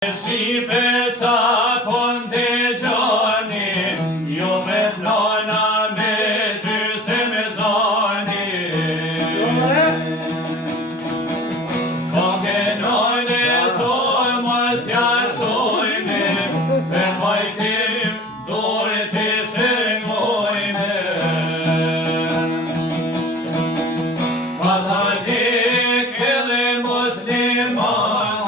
Shqipe sa po ndëgjoni, ju me nona me gjysë me zoni. Konge none soj mos jashtojme, për vajtim dore të shërngojme. Katalik edhe musliman,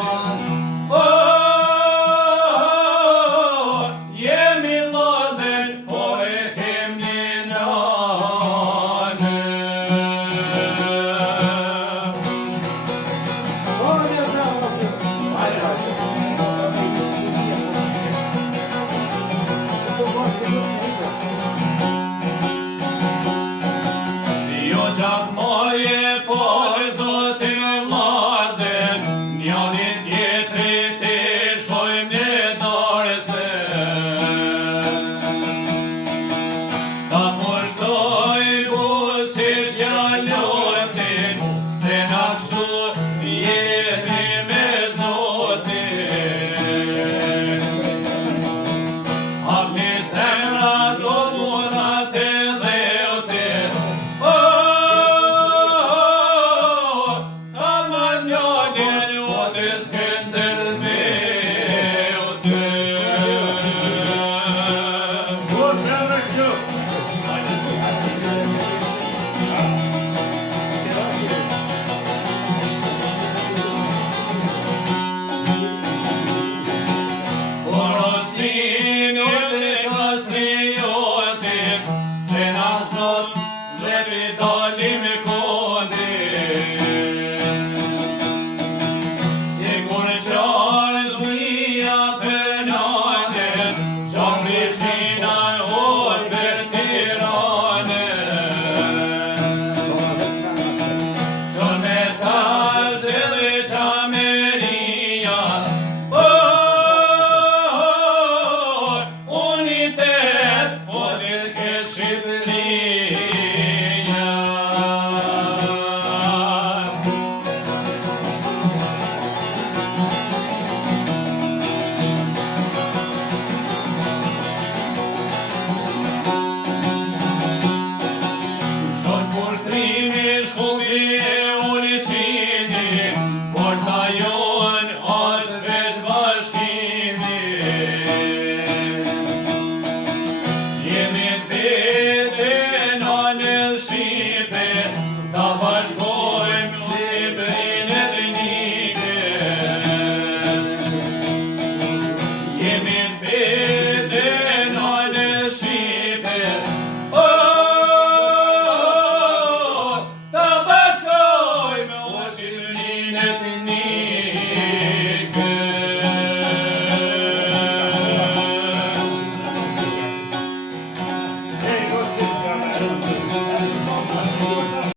gjak moje por zotin vlazen, njani tjetrit të shkojmë një dorëse. Ta pushtoj buqqish jalotin, se na kështu jemi me zotin. Hapni zemra do munat e dheutin, ta bashkojmë Shqipërinë e Trinike. Jemi